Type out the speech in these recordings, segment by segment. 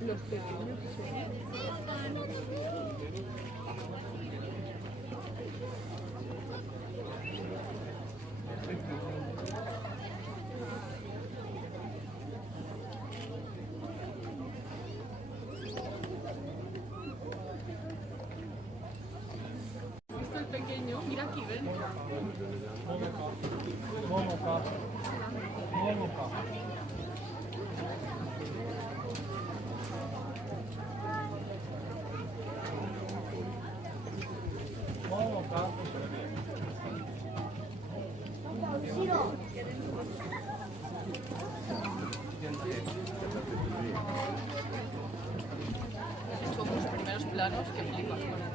Los pequeños ¿Viste el pequeño? Mira aquí, ven. Son los primeros planos que flipas con él.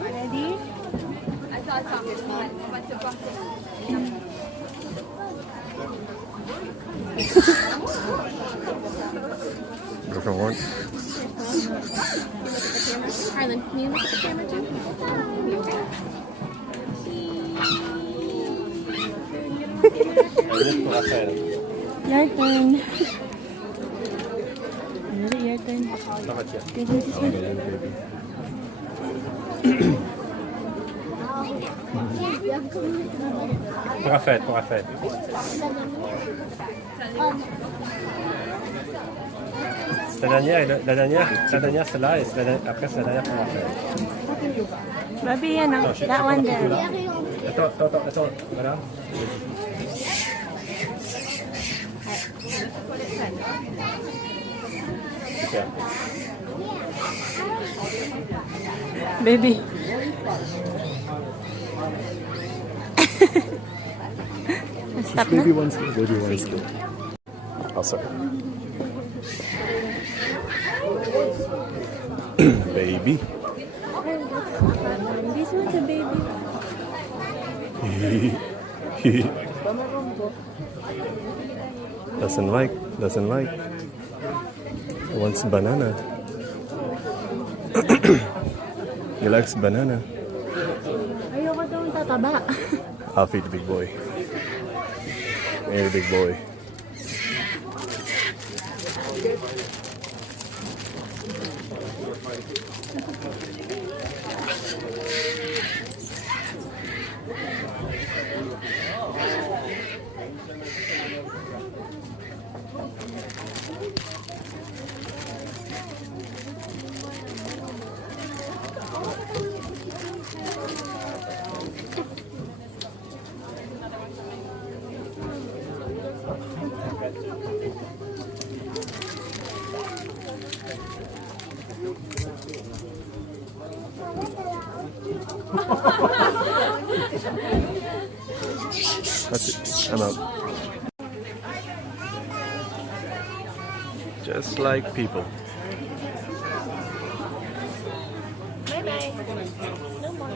Ready? Different one. Harlan, can you look at the camera too? Your turn. Ready, your turn. Good, this one. Pour la fête. C'est la dernière, celle-là, et après c'est la dernière pour la fête. Bobby, yan o. That one there. Attends, voilà. Super. Baby. Stop na. Baby wants to. Oh, sorry. Baby. This one's a baby. Doesn't like. Wants banana. He likes banana. Ayoko daw tataba. I'll feed the big boy. Hey, big boy. That's it. I'm out. Just like people. Bye-bye. No more.